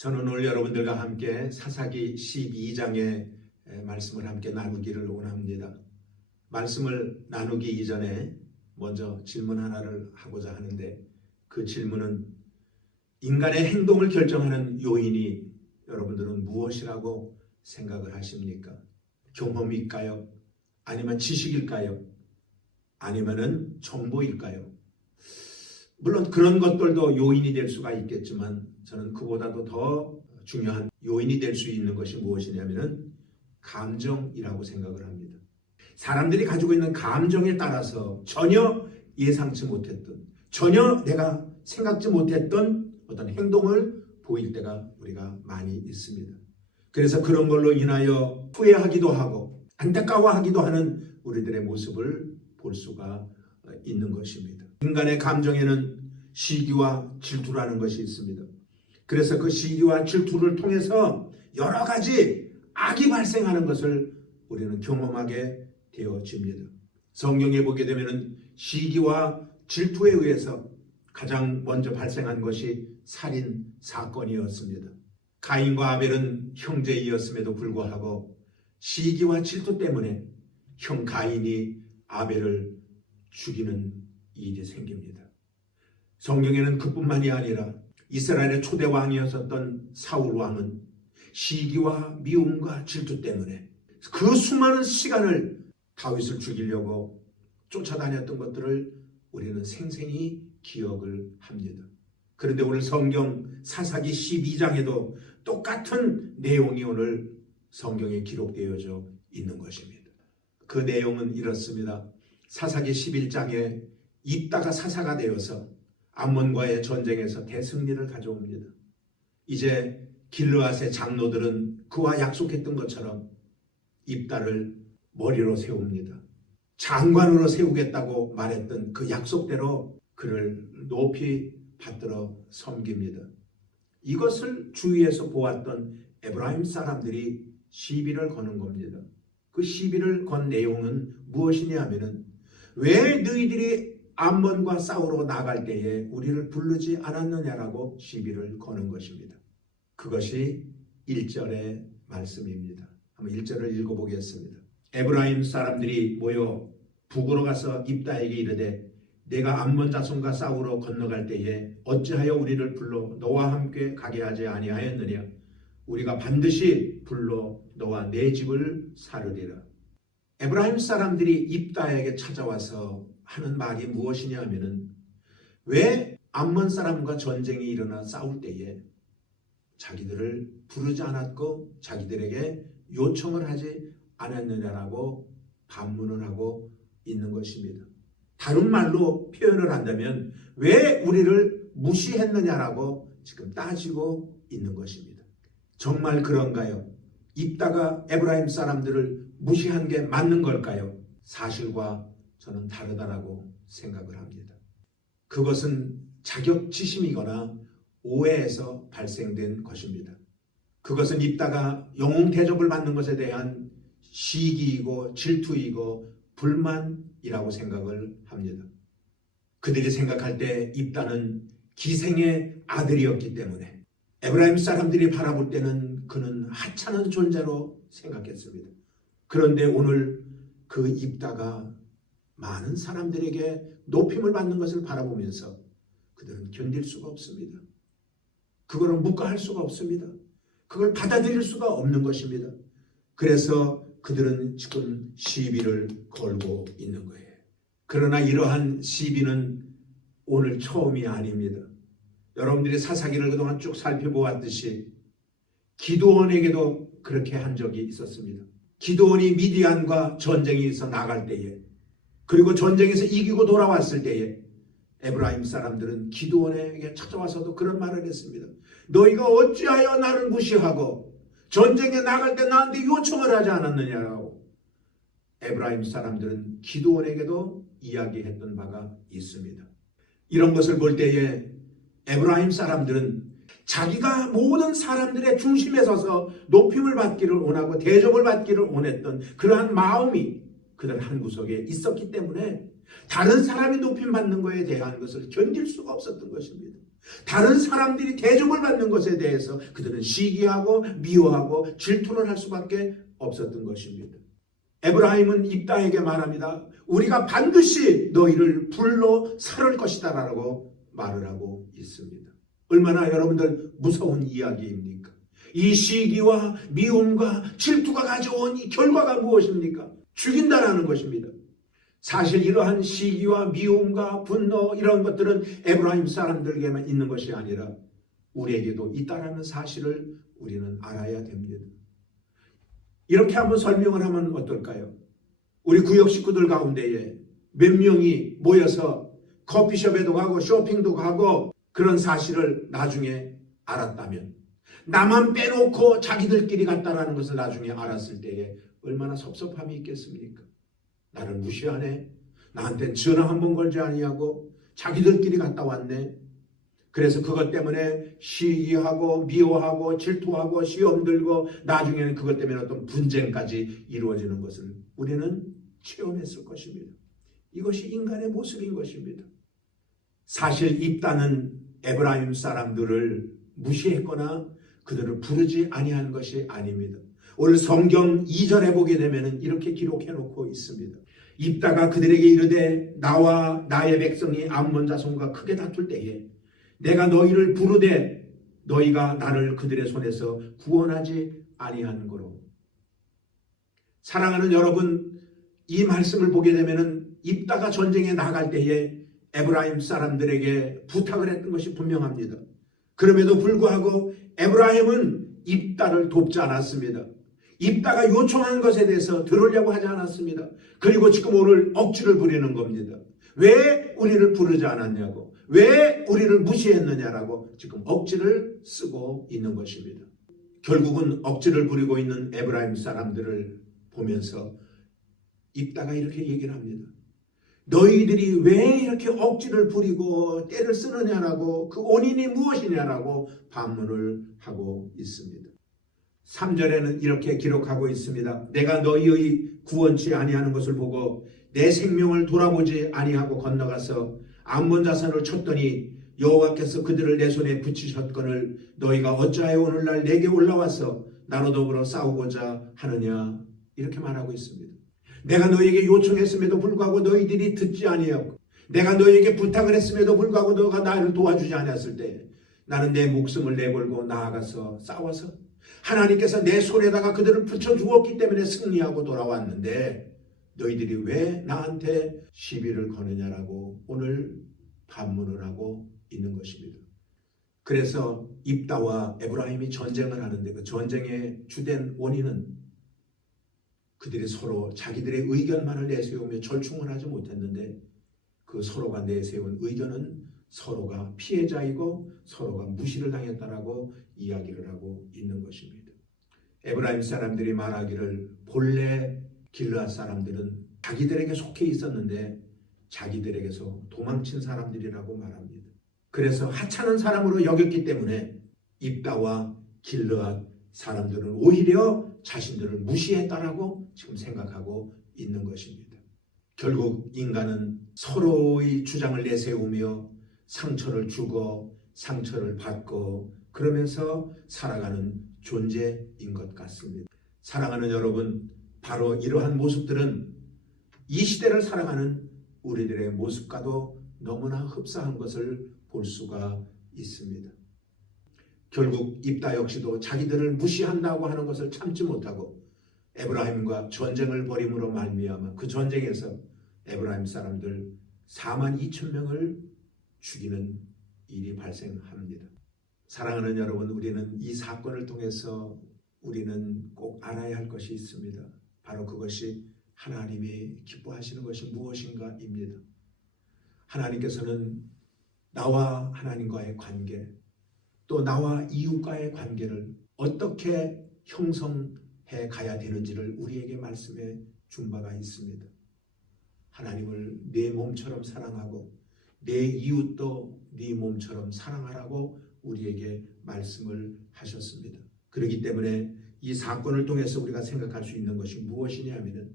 저는 오늘 여러분들과 함께 사사기 12장의 말씀을 함께 나누기를 원합니다. 말씀을 나누기 이전에 먼저 질문 하나를 하고자 하는데, 그 질문은 인간의 행동을 결정하는 요인이 여러분들은 무엇이라고 생각을 하십니까? 경험일까요? 아니면 지식일까요? 아니면은 정보일까요? 물론 그런 것들도 요인이 될 수가 있겠지만, 저는 그보다도 더 중요한 요인이 될 수 있는 것이 무엇이냐면은 감정이라고 생각을 합니다. 사람들이 가지고 있는 감정에 따라서 전혀 예상치 못했던, 전혀 내가 생각지 못했던 어떤 행동을 보일 때가 우리가 많이 있습니다. 그래서 그런 걸로 인하여 후회하기도 하고 안타까워하기도 하는 우리들의 모습을 볼 수가 있는 것입니다. 인간의 감정에는 시기와 질투라는 것이 있습니다. 그래서 그 시기와 질투를 통해서 여러 가지 악이 발생하는 것을 우리는 경험하게 되어집니다. 성경에 보게 되면 시기와 질투에 의해서 가장 먼저 발생한 것이 살인 사건이었습니다. 가인과 아벨은 형제이었음에도 불구하고 시기와 질투 때문에 형 가인이 아벨을 죽이는 일이 생깁니다. 성경에는 그뿐만이 아니라 이스라엘의 초대 왕이었었던 사울 왕은 시기와 미움과 질투 때문에 그 수많은 시간을 다윗을 죽이려고 쫓아다녔던 것들을 우리는 생생히 기억을 합니다. 그런데 오늘 성경 사사기 12장에도 똑같은 내용이 오늘 성경에 기록되어져 있는 것입니다. 그 내용은 이렇습니다. 사사기 11장에 입다가 사사가 되어서 암몬과의 전쟁에서 대승리를 가져옵니다. 이제 길르앗의 장로들은 그와 약속했던 것처럼 입다를 머리로 세웁니다. 장관으로 세우겠다고 말했던 그 약속대로 그를 높이 받들어 섬깁니다. 이것을 주위에서 보았던 에브라임 사람들이 시비를 거는 겁니다. 그 시비를 건 내용은 무엇이냐 하면은, 왜 너희들이 암몬과 싸우러 나갈 때에 우리를 부르지 않았느냐라고 시비를 거는 것입니다. 그것이 1절의 말씀입니다. 한번 1절을 읽어보겠습니다. 에브라임 사람들이 모여 북으로 가서 입다에게 이르되, 내가 암몬 자손과 싸우러 건너갈 때에 어찌하여 우리를 불러 너와 함께 가게 하지 아니하였느냐? 우리가 반드시 불러 너와 내 집을 사르리라. 에브라임 사람들이 입다에게 찾아와서 하는 말이 무엇이냐 하면은, 왜 암몬 사람과 전쟁이 일어나 싸울 때에 자기들을 부르지 않았고 자기들에게 요청을 하지 않았느냐라고 반문을 하고 있는 것입니다. 다른 말로 표현을 한다면, 왜 우리를 무시했느냐라고 지금 따지고 있는 것입니다. 정말 그런가요? 입다가 에브라임 사람들을 무시한 게 맞는 걸까요? 사실과 저는 다르다라고 생각을 합니다. 그것은 자격지심이거나 오해에서 발생된 것입니다. 그것은 입다가 영웅 대접을 받는 것에 대한 시기이고 질투이고 불만이라고 생각을 합니다. 그들이 생각할 때 입다는 기생의 아들이었기 때문에 에브라임 사람들이 바라볼 때는 그는 하찮은 존재로 생각했습니다. 그런데 오늘 그 입다가 많은 사람들에게 높임을 받는 것을 바라보면서 그들은 견딜 수가 없습니다. 그거를 묵과할 수가 없습니다. 그걸 받아들일 수가 없는 것입니다. 그래서 그들은 지금 시비를 걸고 있는 거예요. 그러나 이러한 시비는 오늘 처음이 아닙니다. 여러분들이 사사기를 그동안 쭉 살펴보았듯이 기드온에게도 그렇게 한 적이 있었습니다. 기드온이 미디안과 전쟁에서 나갈 때에, 그리고 전쟁에서 이기고 돌아왔을 때에 에브라임 사람들은 기드온에게 찾아와서도 그런 말을 했습니다. 너희가 어찌하여 나를 무시하고 전쟁에 나갈 때 나한테 요청을 하지 않았느냐라고 에브라임 사람들은 기드온에게도 이야기했던 바가 있습니다. 이런 것을 볼 때에 에브라임 사람들은 자기가 모든 사람들의 중심에 서서 높임을 받기를 원하고 대접을 받기를 원했던 그러한 마음이 그들 한구석에 있었기 때문에 다른 사람이 높임 받는 것에 대한 것을 견딜 수가 없었던 것입니다. 다른 사람들이 대접을 받는 것에 대해서 그들은 시기하고 미워하고 질투를 할 수밖에 없었던 것입니다. 에브라임은 입다에게 말합니다. 우리가 반드시 너희를 불로 살을 것이다 라고 말을 하고 있습니다. 얼마나 여러분들 무서운 이야기입니까? 이 시기와 미움과 질투가 가져온 이 결과가 무엇입니까? 죽인다라는 것입니다. 사실 이러한 시기와 미움과 분노 이런 것들은 에브라임 사람들에게만 있는 것이 아니라 우리에게도 있다라는 사실을 우리는 알아야 됩니다. 이렇게 한번 설명을 하면 어떨까요? 우리 구역 식구들 가운데에 몇 명이 모여서 커피숍에도 가고 쇼핑도 가고 그런 사실을 나중에 알았다면, 나만 빼놓고 자기들끼리 갔다라는 것을 나중에 알았을 때에 얼마나 섭섭함이 있겠습니까? 나를 무시하네, 나한테 전화 한 번 걸지 아니하고 자기들끼리 갔다 왔네. 그래서 그것 때문에 시기하고 미워하고 질투하고 시험 들고 나중에는 그것 때문에 어떤 분쟁까지 이루어지는 것을 우리는 체험했을 것입니다. 이것이 인간의 모습인 것입니다. 사실 입다는 에브라임 사람들을 무시했거나 그들을 부르지 아니한 것이 아닙니다. 오늘 성경 2절에 보게 되면 이렇게 기록해 놓고 있습니다. 입다가 그들에게 이르되 나와 나의 백성이 암몬 자손과 크게 다툴 때에 내가 너희를 부르되 너희가 나를 그들의 손에서 구원하지 아니한 거로. 사랑하는 여러분, 이 말씀을 보게 되면 입다가 전쟁에 나갈 때에 에브라임 사람들에게 부탁을 했던 것이 분명합니다. 그럼에도 불구하고 에브라임은 입다를 돕지 않았습니다. 입다가 요청한 것에 대해서 들으려고 하지 않았습니다. 그리고 지금 오늘 억지를 부리는 겁니다. 왜 우리를 부르지 않았냐고, 왜 우리를 무시했느냐라고 지금 억지를 쓰고 있는 것입니다. 결국은 억지를 부리고 있는 에브라임 사람들을 보면서 입다가 이렇게 얘기를 합니다. 너희들이 왜 이렇게 억지를 부리고 때를 쓰느냐라고, 그 원인이 무엇이냐라고 반문을 하고 있습니다. 3절에는 이렇게 기록하고 있습니다. 내가 너희의 구원치 아니하는 것을 보고 내 생명을 돌아보지 아니하고 건너가서 암몬 자손을 쳤더니 여호와께서 그들을 내 손에 붙이셨거늘 너희가 어찌하여 오늘날 내게 올라와서 나로 더불어 싸우고자 하느냐, 이렇게 말하고 있습니다. 내가 너희에게 요청했음에도 불구하고 너희들이 듣지 아니하고, 내가 너희에게 부탁을 했음에도 불구하고 너가 나를 도와주지 않았을 때 나는 내 목숨을 내걸고 나아가서 싸워서 하나님께서 내 손에다가 그들을 붙여주었기 때문에 승리하고 돌아왔는데 너희들이 왜 나한테 시비를 거느냐라고 오늘 반문을 하고 있는 것입니다. 그래서 입다와 에브라임이 전쟁을 하는데 그 전쟁의 주된 원인은 그들이 서로 자기들의 의견만을 내세우며 절충을 하지 못했는데 그 서로가 내세운 의견은 서로가 피해자이고 서로가 무시를 당했다라고 이야기를 하고 있는 것입니다. 에브라임 사람들이 말하기를 본래 길르앗 사람들은 자기들에게 속해 있었는데 자기들에게서 도망친 사람들이라고 말합니다. 그래서 하찮은 사람으로 여겼기 때문에 입다와 길르앗 사람들은 오히려 자신들을 무시했다라고 지금 생각하고 있는 것입니다. 결국 인간은 서로의 주장을 내세우며 상처를 주고 상처를 받고 그러면서 살아가는 존재인 것 같습니다. 사랑하는 여러분, 바로 이러한 모습들은 이 시대를 살아가는 우리들의 모습과도 너무나 흡사한 것을 볼 수가 있습니다. 결국 입다 역시도 자기들을 무시한다고 하는 것을 참지 못하고 에브라임과 전쟁을 벌임으로 말미암아 그 전쟁에서 에브라임 사람들 42,000명을 죽이는 일이 발생합니다. 사랑하는 여러분, 우리는 이 사건을 통해서 우리는 꼭 알아야 할 것이 있습니다. 바로 그것이 하나님이 기뻐하시는 것이 무엇인가입니다. 하나님께서는 나와 하나님과의 관계, 또 나와 이웃과의 관계를 어떻게 형성해 가야 되는지를 우리에게 말씀해 준 바가 있습니다. 하나님을 내 몸처럼 사랑하고 내 이웃도 네 몸처럼 사랑하라고 우리에게 말씀을 하셨습니다. 그렇기 때문에 이 사건을 통해서 우리가 생각할 수 있는 것이 무엇이냐 하면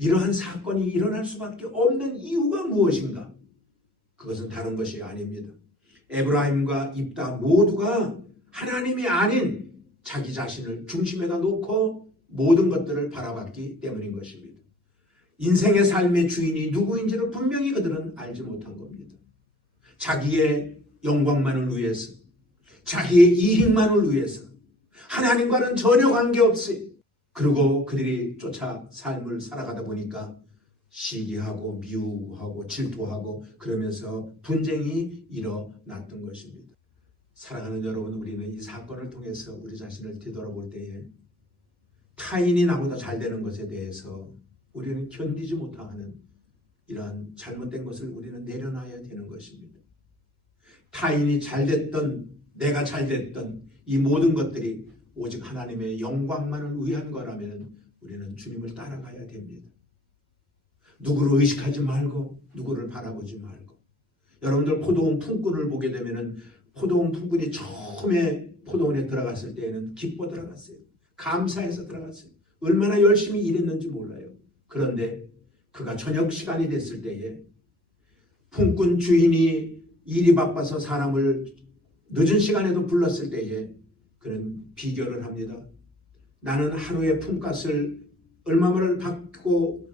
이러한 사건이 일어날 수밖에 없는 이유가 무엇인가? 그것은 다른 것이 아닙니다. 에브라임과 입다 모두가 하나님이 아닌 자기 자신을 중심에다 놓고 모든 것들을 바라봤기 때문인 것입니다. 인생의 삶의 주인이 누구인지를 분명히 그들은 알지 못한 겁니다. 자기의 영광만을 위해서, 자기의 이익만을 위해서, 하나님과는 전혀 관계없이, 그리고 그들이 쫓아 삶을 살아가다 보니까 시기하고 미워하고 질투하고 그러면서 분쟁이 일어났던 것입니다. 사랑하는 여러분, 우리는 이 사건을 통해서 우리 자신을 뒤돌아볼 때에 타인이 나보다 잘 되는 것에 대해서 우리는 견디지 못하는 이러한 잘못된 것을 우리는 내려놔야 되는 것입니다. 타인이 잘 됐던, 내가 잘 됐던 이 모든 것들이 오직 하나님의 영광만을 위한 거라면 우리는 주님을 따라가야 됩니다. 누구를 의식하지 말고 누구를 바라보지 말고. 여러분들 포도원 품꾼을 보게 되면은 포도원 품꾼이 처음에 포도원에 들어갔을 때에는 기뻐 들어갔어요. 감사해서 들어갔어요. 얼마나 열심히 일했는지 몰라요. 그런데 그가 저녁 시간이 됐을 때에 품꾼 주인이 일이 바빠서 사람을 늦은 시간에도 불렀을 때에 그는 비교를 합니다. 나는 하루에 품값을 얼마만을 받고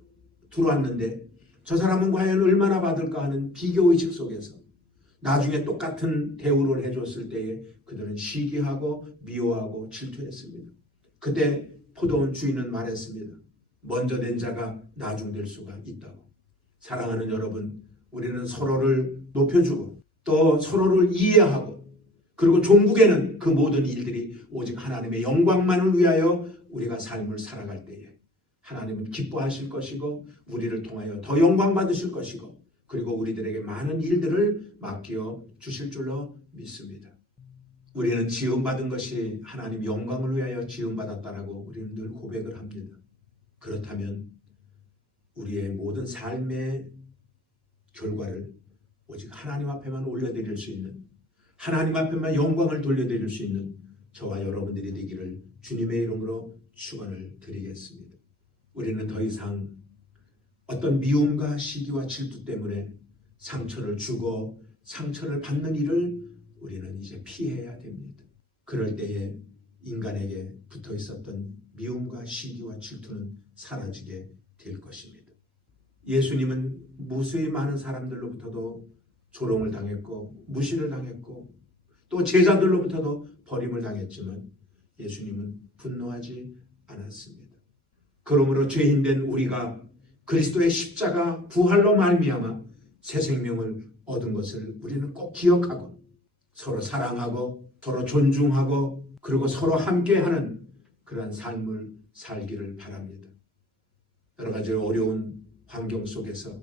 들어왔는데 저 사람은 과연 얼마나 받을까 하는 비교의식 속에서 나중에 똑같은 대우를 해줬을 때에 그들은 시기하고 미워하고 질투했습니다. 그때 포도원 주인은 말했습니다. 먼저 된 자가 나중될 수가 있다고. 사랑하는 여러분, 우리는 서로를 높여주고 또 서로를 이해하고 그리고 종국에는 그 모든 일들이 오직 하나님의 영광만을 위하여 우리가 삶을 살아갈 때에 하나님은 기뻐하실 것이고 우리를 통하여 더 영광 받으실 것이고 그리고 우리들에게 많은 일들을 맡겨 주실 줄로 믿습니다. 우리는 지음받은 것이 하나님 영광을 위하여 지음받았다라고 우리는 늘 고백을 합니다. 그렇다면 우리의 모든 삶의 결과를 오직 하나님 앞에만 올려드릴 수 있는, 하나님 앞에만 영광을 돌려드릴 수 있는 저와 여러분들이 되기를 주님의 이름으로 축원을 드리겠습니다. 우리는 더 이상 어떤 미움과 시기와 질투 때문에 상처를 주고 상처를 받는 일을 우리는 이제 피해야 됩니다. 그럴 때에 인간에게 붙어 있었던 미움과 시기와 질투는 사라지게 될 것입니다. 예수님은 무수히 많은 사람들로부터도 조롱을 당했고 무시를 당했고 또 제자들로부터도 버림을 당했지만 예수님은 분노하지 않았습니다. 그러므로 죄인된 우리가 그리스도의 십자가 부활로 말미암아 새 생명을 얻은 것을 우리는 꼭 기억하고 서로 사랑하고 서로 존중하고 그리고 서로 함께하는 그러한 삶을 살기를 바랍니다. 여러 가지 어려운 환경 속에서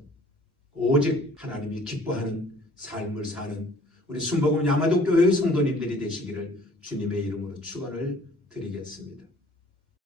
오직 하나님이 기뻐하는 삶을 사는 우리 순복음 양화도 교회의 성도님들이 되시기를 주님의 이름으로 축원을 드리겠습니다.